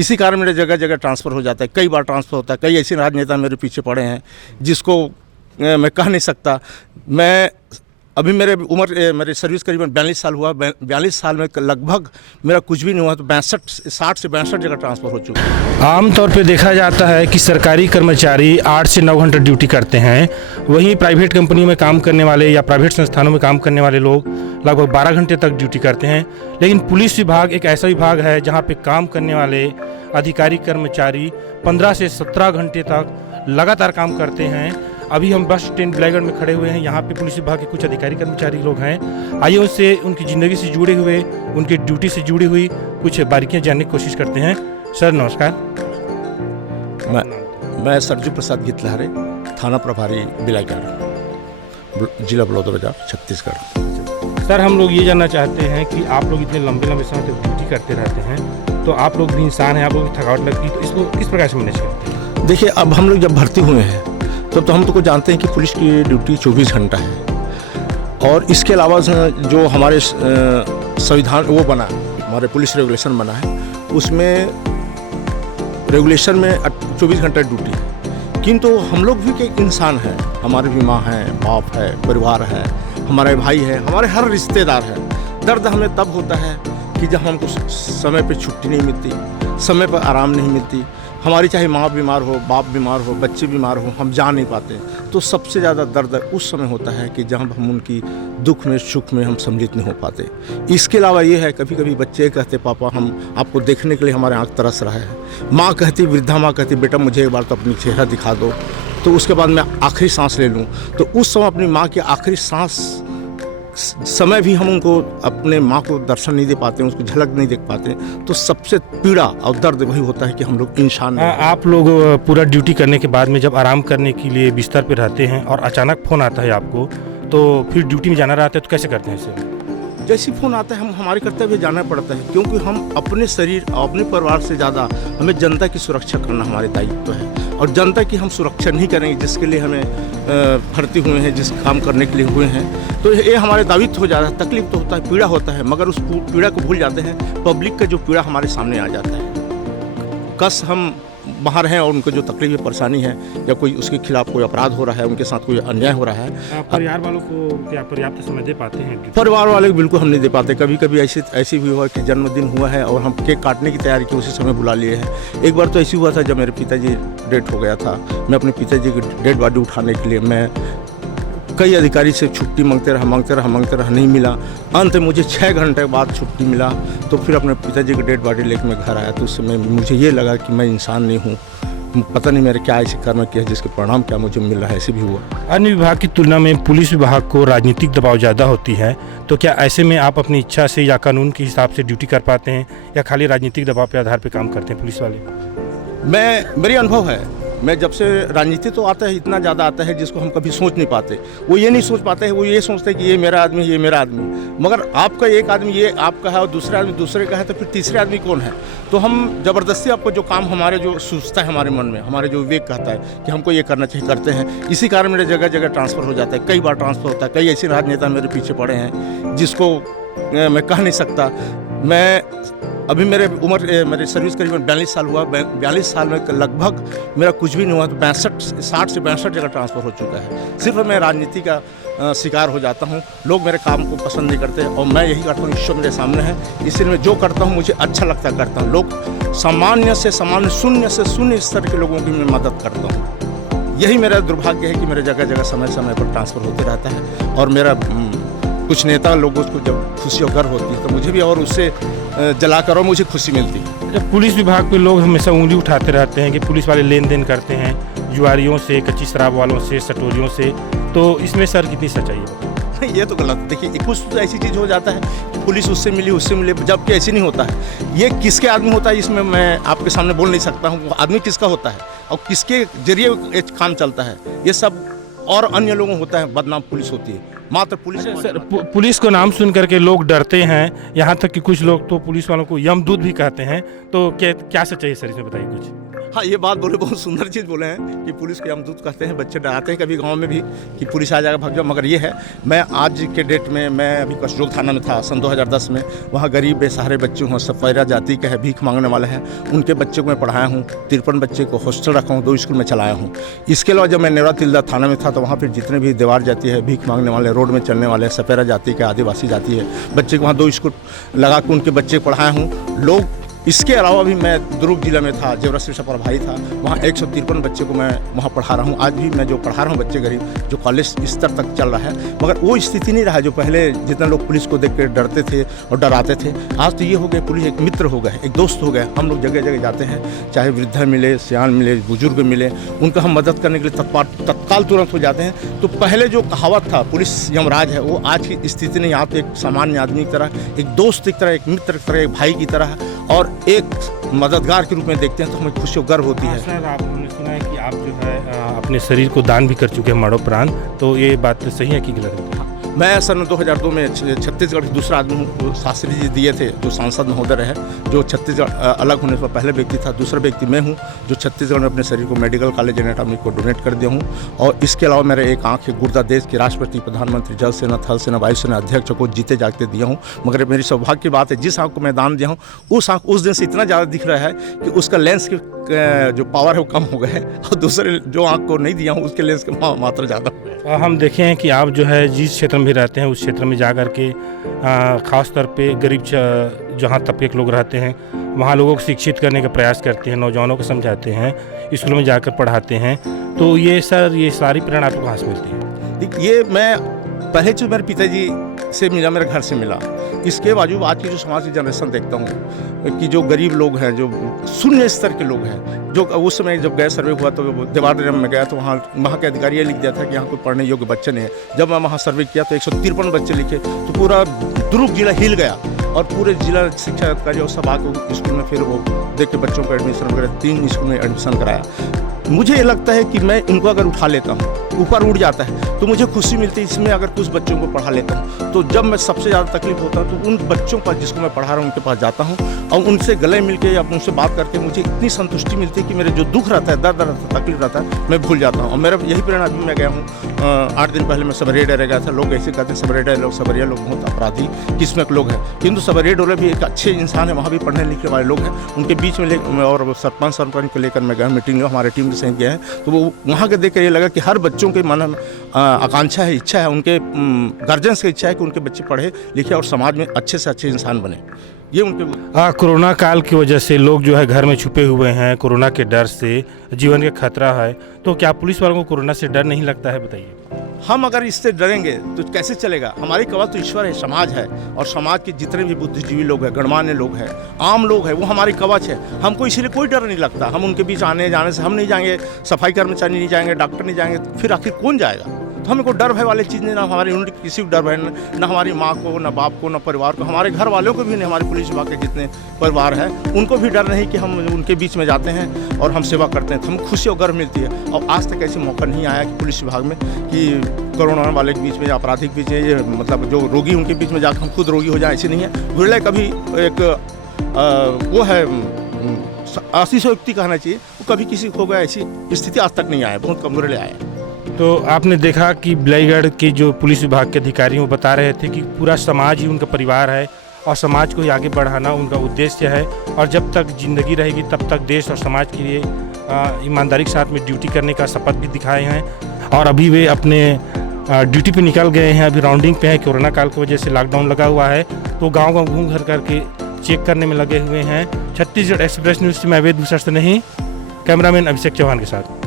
इसी कारण मेरे जगह जगह ट्रांसफ़र हो जाता है, कई बार ट्रांसफ़र होता है। कई ऐसे राजनेता मेरे पीछे पड़े हैं जिसको मैं कह नहीं सकता। मैं अभी मेरी सर्विस करीबन 42 साल हुआ। 42 साल में लगभग मेरा कुछ भी नहीं हुआ, तो 60 से 62 जगह ट्रांसफ़र हो चुका है। आमतौर पे देखा जाता है कि सरकारी कर्मचारी 8 से 9 घंटे ड्यूटी करते हैं, वहीं प्राइवेट कंपनियों में काम करने वाले या प्राइवेट संस्थानों में काम करने वाले लोग लगभग 12 घंटे तक ड्यूटी करते हैं। लेकिन पुलिस विभाग एक ऐसा विभाग है जहाँ पे काम करने वाले अधिकारी कर्मचारी 15 से 17 घंटे तक लगातार काम करते हैं। अभी हम बस स्टैंड बिलाईगढ़ में खड़े हुए हैं। यहाँ पे पुलिस विभाग के कुछ अधिकारी कर्मचारी लोग हैं। आइए उससे उनकी ज़िंदगी से जुड़े हुए, उनकी ड्यूटी से जुड़ी हुई कुछ बारीकियाँ जानने की कोशिश करते हैं। सर नमस्कार। मैं सरजू प्रसाद गितलहरे, थाना प्रभारी बिलाईगढ़, जिला बलौदाबाजार, छत्तीसगढ़। सर हम लोग ये जानना चाहते हैं कि आप लोग इतने लंबे लंबे समय तक ड्यूटी करते रहते हैं, तो आप लोग भी इंसान हैं, आप लोग की थकावट लगती है, तो इसको किस प्रकार से मैनेज करते हैं? देखिए, अब हम लोग जब भर्ती हुए हैं तो हम तो जानते हैं कि पुलिस की ड्यूटी 24 घंटा है। और इसके अलावा जो हमारे संविधान वो बना है, हमारे पुलिस रेगुलेशन बना है, उसमें रेगुलेशन में 24 घंटा ड्यूटी है। किंतु हम लोग भी एक इंसान हैं, हमारे भी माँ हैं, बाप है, परिवार है, हमारे भाई है, हमारे हर रिश्तेदार है। दर्द हमें तब होता है कि जब हमको समय पे छुट्टी नहीं मिलती, समय पर आराम नहीं मिलती। हमारी चाहे माँ बीमार हो, बाप बीमार हो, बच्चे बीमार हो, हम जा नहीं पाते। तो सबसे ज़्यादा दर्द उस समय होता है कि जब हम उनकी दुख में सुख में हम सम्मिलित नहीं हो पाते। इसके अलावा ये है, कभी कभी बच्चे कहते पापा हम आपको देखने के लिए हमारे आँख तरस रहा है। माँ कहती, वृद्धा माँ कहती बेटा मुझे एक बार तो अपनी चेहरा दिखा दो, तो उसके बाद मैं आखिरी सांस ले लूँ। तो उस समय अपनी माँ की आखिरी सांस समय भी हम उनको, अपने माँ को दर्शन नहीं दे पाते, उसको झलक नहीं देख पाते। तो सबसे पीड़ा और दर्द वही होता है कि हम लोग इंसान हैं। आप लोग पूरा ड्यूटी करने के बाद में जब आराम करने के लिए बिस्तर पे रहते हैं और अचानक फ़ोन आता है आपको, तो फिर ड्यूटी में जाना रहता है, तो कैसे करते हैं इसे? जैसे फ़ोन आता है, हम हमारे कर्तव्य जाना पड़ता है, क्योंकि हम अपने शरीर और अपने परिवार से ज़्यादा हमें जनता की सुरक्षा करना हमारे दायित्व है। और जनता की हम सुरक्षा नहीं करेंगे जिसके लिए हमें भर्ती हुए हैं, जिस काम करने के लिए हुए हैं, तो ये हमारे दायित्व हो जाता है। तकलीफ तो होता है, पीड़ा होता है, मगर उस पीड़ा को भूल जाते हैं। पब्लिक का जो पीड़ा हमारे सामने आ जाता है, कस हम बाहर हैं और उनको जो तकलीफ परेशानी है, या कोई उसके खिलाफ कोई अपराध हो रहा है, उनके साथ कोई अन्याय हो रहा है, परिवार वालों को क्या पर्याप्त समय दे पाते हैं? परिवार वाले को बिल्कुल हम नहीं दे पाते। कभी कभी ऐसी भी हुआ कि जन्मदिन हुआ है और हम केक काटने की तैयारी की, उसी समय बुला लिए हैं। एक बार तो ऐसी हुआ था जब मेरे पिताजी डेथ हो गया था। मैं अपने पिताजी की डेड बॉडी उठाने के लिए मैं कई अधिकारी से छुट्टी मांगते रहा, नहीं मिला। अंत में मुझे 6 घंटे बाद छुट्टी मिला, तो फिर अपने पिताजी की डेड बॉडी लेकर मैं घर आया। तो उस समय मुझे ये लगा कि मैं इंसान नहीं हूँ, पता नहीं मेरे क्या ऐसे कर्म किया जिसके परिणाम क्या मुझे मिल रहा है। ऐसे भी हुआ। अन्य विभाग की तुलना में पुलिस विभाग को राजनीतिक दबाव ज़्यादा होती है, तो क्या ऐसे में आप अपनी इच्छा से या कानून के हिसाब से ड्यूटी कर पाते हैं, या खाली राजनीतिक दबाव के आधार पर काम करते हैं पुलिस वाले? मेरी अनुभव है, मैं जब से राजनीति तो आता है, इतना ज़्यादा आता है जिसको हम कभी सोच नहीं पाते। वो ये नहीं सोच पाते हैं, वो ये सोचते हैं कि ये मेरा आदमी, ये मेरा आदमी। मगर आपका एक आदमी ये आपका है और दूसरा आदमी दूसरे का है, तो फिर तीसरे आदमी कौन है? तो हम ज़बरदस्ती आपको जो काम हमारे जो सोचता है हमारे मन में, हमारे जो विवेक कहता है कि हमको ये करना चाहिए, करते हैं। इसी कारण मेरे जगह जगह ट्रांसफ़र हो जाता है, कई बार ट्रांसफ़र होता है। कई ऐसे राजनेता मेरे पीछे पड़े हैं जिसको मैं कह नहीं सकता। मैं अभी मेरी सर्विस करीबन 42 साल हुआ। 42 साल में लगभग मेरा कुछ भी नहीं हुआ, तो 60 से 62 जगह ट्रांसफ़र हो चुका है। सिर्फ मैं राजनीति का शिकार हो जाता हूँ। लोग मेरे काम को पसंद नहीं करते और मैं यही करता हूँ, ईश्वर मेरे सामने है, इसलिए मैं जो करता हूँ मुझे अच्छा लगता है करता हूँ। लोग सामान्य से सामान्य, शून्य से शून्य स्तर के लोगों की मैं मदद करता हूँ। यही मेरा दुर्भाग्य है कि मेरे जगह जगह समय समय पर ट्रांसफ़र होते रहता है। और मेरा कुछ नेता लोगों को जब खुशी और गर्व होती है, तो मुझे भी और उससे जलाकर और मुझे खुशी मिलती है। जब पुलिस विभाग पे लोग हमेशा उंगली उठाते रहते हैं कि पुलिस वाले लेन देन करते हैं जुआरियों से, कच्ची शराब वालों से, सटोरियों से, तो इसमें सर कितनी सच्चाई है? ये तो गलत। देखिए, कुछ तो ऐसी चीज़ हो जाता है कि पुलिस उससे मिली, जबकि ऐसे नहीं होता है। ये किसके आदमी होता है, इसमें मैं आपके सामने बोल नहीं सकता हूँ। वो आदमी किसका होता है और किसके जरिए काम चलता है, ये सब और अन्य लोगों होता है। बदनाम पुलिस होती है, मात्र पुलिस। सर, पुलिस को नाम सुन करके लोग डरते हैं, यहाँ तक कि कुछ लोग तो पुलिस वालों को यमदूत भी कहते हैं। तो क्या सच्चाई है सर, इसमें बताइए कुछ। हाँ, ये बात बोले, बहुत सुंदर चीज़ बोले हैं कि पुलिस के हम दूत कहते हैं, बच्चे डराते हैं कभी गांव में भी कि पुलिस आ जाएगा भाग जाओ। मगर ये है, मैं आज के डेट में, मैं अभी कसडोल थाना में था सन 2010 में। वहाँ गरीब बेसहारे बच्चे हों, सफेरा जाति के हैं, भीख मांगने वाले हैं, उनके बच्चे को मैं पढ़ाया हूँ। 53 बच्चे को हॉस्टल रखा हूँ, 2 स्कूल में चलाया हूँ। इसके अलावा जब मैं नेवरा तिलदा थाना में था तो वहाँ पर जितने भी देवार जाति है, भीख मांगने वाले, रोड में चलने वाले, सफेरा जाति के, आदिवासी जाति है बच्चे को वहाँ 2 स्कूल लगा के उनके बच्चे पढ़ाए हूँ। लोग इसके अलावा भी मैं दुर्ग जिला में था, जेवरा से सपर भाई था, वहाँ 153 बच्चे को मैं वहाँ पढ़ा रहा हूँ। आज भी मैं जो पढ़ा रहा हूँ बच्चे गरीब, जो कॉलेज स्तर तक चल रहा है। मगर वो स्थिति नहीं रहा जो पहले, जितना लोग पुलिस को देख कर डरते थे और डराते थे। आज तो ये हो गया, पुलिस एक मित्र हो गए, एक दोस्त हो गए। हम लोग जगह जगह जाते हैं, चाहे वृद्धा मिले, सियान मिले, बुजुर्ग मिले, उनका हम मदद करने के लिए तत्काल तुरंत हो जाते हैं। तो पहले जो कहावत था पुलिस यमराज है, वो आज की स्थिति नहीं। आप एक सामान्य आदमी की तरह, एक दोस्त की तरह, एक मित्र की तरह, एक भाई की तरह और एक मददगार के रूप में देखते हैं, तो हमें खुशी और गर्व होती है। सर, आपने सुना है कि आप जो है अपने शरीर को दान भी कर चुके हैं मरणो प्राण, तो ये बात सही है कि गलत है? मैं सन 2002 में छत्तीसगढ़ के दूसरा आदमी हूँ। शास्त्री जी दिए थे, जो सांसद महोदय रहे, जो छत्तीसगढ़ अलग होने से पहले व्यक्ति था। दूसरा व्यक्ति मैं हूँ जो छत्तीसगढ़ में अपने शरीर को मेडिकल कॉलेज एनाटॉमी को डोनेट कर दिया हूँ। और इसके अलावा मेरे एक आँख है, गुर्दा देश के राष्ट्रपति, प्रधानमंत्री, जल सेना, थल सेना, वायुसेना अध्यक्ष को जीते जागते दिया हूँ। मगर मेरी सौभाग्य की बात है, जिस आँख को मैं दान दिया हूँ, उस आँख उस दिन से इतना ज़्यादा दिख रहा है कि उसका लेंस की जो पावर है वो कम हो गया है, और दूसरे जो आँख को नहीं दिया हूँ उसके लेंस की मात्रा ज़्यादा हो गया। हम देखे हैं कि आप जो है जिस क्षेत्र में भी रहते हैं उस क्षेत्र में जा कर के ख़ास तौर पे गरीब जहाँ तबके के लोग रहते हैं वहाँ लोगों को शिक्षित करने का प्रयास करते हैं, नौजवानों को समझाते हैं, स्कूलों में जाकर पढ़ाते हैं। तो ये सर, ये सारी प्रेरणा आपको कहाँ से मिलती है? ये मैं पहले जो मेरे पिताजी से मिला, मेरे घर से मिला। इसके बावजूद आज की जो समाज की जनरेशन देखता हूँ कि जो गरीब लोग हैं, जो शून्य स्तर के लोग हैं, जो उस समय जब गए सर्वे हुआ तो देवार में गया तो वहाँ के अधिकारी ये लिख दिया था कि यहाँ कोई पढ़ने योग्य बच्चे नहीं है। जब मैं वहाँ सर्वे किया तो 153 बच्चे लिखे, तो पूरा दुर्ग जिला हिल गया और पूरे जिला शिक्षा अधिकारी और सब आके स्कूल में फिर वो देख के बच्चों को एडमिशन वगैरह 3 स्कूल में एडमिशन कराया। मुझे ये लगता है कि मैं इनको अगर उठा लेता हूँ, ऊपर उड़ जाता है, तो मुझे खुशी मिलती है इसमें अगर कुछ बच्चों को पढ़ा लेता हूँ। तो जब मैं सबसे ज़्यादा तकलीफ होता है तो उन बच्चों पर जिसको मैं पढ़ा रहा हूँ उनके पास जाता हूँ और उनसे गले मिल के या उनसे बात करके मुझे इतनी संतुष्टि मिलती है कि मेरे जो दुख रहता है, दर्द रहता है, तकलीफ रहता है, मैं भूल जाता हूँ। और मेरा यही प्रेरणा अभी मैं गया हूँ 8 दिन पहले मैं सबरिया डेरा गया था। लोग ऐसे कहते हैं सबरिया लोग, सबरिया लोग बहुत अपराधी किस्म के लोग हैं, किंतु सबरिया डोले भी एक अच्छे इंसान है, वहाँ भी पढ़ने लिखने वाले लोग हैं। उनके बीच में और सरपंच को लेकर मैं गया मीटिंग में, हमारे टीम के सहित गए हैं। तो वो वहाँ के देख कर ये लगा कि हर बच्चों के मन में आकांक्षा है, इच्छा है, उनके गार्जियंस की इच्छा है कि उनके बच्चे पढ़े लिखे और समाज में अच्छे से अच्छे इंसान बने। ये उनके कोरोना काल की वजह से लोग जो है घर में छुपे हुए हैं, कोरोना के डर से जीवन का खतरा है, तो क्या पुलिस वालों को कोरोना से डर नहीं लगता है? बताइए। हम अगर इससे डरेंगे तो कैसे चलेगा? हमारी कवच तो ईश्वर है, समाज है, और समाज के जितने भी बुद्धिजीवी लोग हैं, गणमान्य लोग हैं, आम लोग हैं, वो हमारी कवच है। हमको इसीलिए कोई डर नहीं लगता। हम उनके बीच आने जाने से हम नहीं जाएंगे, सफाई कर्मचारी नहीं जाएंगे, डॉक्टर नहीं जाएंगे, फिर आखिर कौन जाएगा? तो हमें कोई डर भय वाली चीज़ नहीं, ना हमारी यूनिट किसी को डर भय, ना हमारी माँ को, ना बाप को, ना परिवार को, हमारे घर वालों को भी नहीं, हमारे पुलिस विभाग के जितने परिवार हैं उनको भी डर नहीं कि हम उनके बीच में जाते हैं और हम सेवा करते हैं, तो हमें खुशी और गर्व मिलती है। और आज तक ऐसे मौका नहीं आया कि पुलिस विभाग में कि कोरोना वाले के बीच में या आपराधिक बीच में, ये मतलब जो रोगी उनके बीच में जाकर हम खुद रोगी हो जाए, ऐसे नहीं है। विरले कभी एक वो है 80 व्यक्ति कहना चाहिए, वो कभी किसी को गया, ऐसी स्थिति आज तक नहीं आया, बहुत कम विरले आया। तो आपने देखा कि बिलाईगढ़ के जो पुलिस विभाग के अधिकारी वो बता रहे थे कि पूरा समाज ही उनका परिवार है और समाज को ही आगे बढ़ाना उनका उद्देश्य है, और जब तक ज़िंदगी रहेगी तब तक देश और समाज के लिए ईमानदारी के साथ में ड्यूटी करने का शपथ भी दिखाए हैं। और अभी वे अपने ड्यूटी पे निकल गए हैं, अभी राउंडिंग पे हैं। कोरोना काल की वजह से लॉकडाउन लगा हुआ है, तो गाँव घूम घर करके चेक करने में लगे हुए हैं। छत्तीसगढ़ एक्सप्रेस न्यूज़ से मैं वेद दूसरा से नहीं, कैमरामैन अभिषेक चौहान के साथ।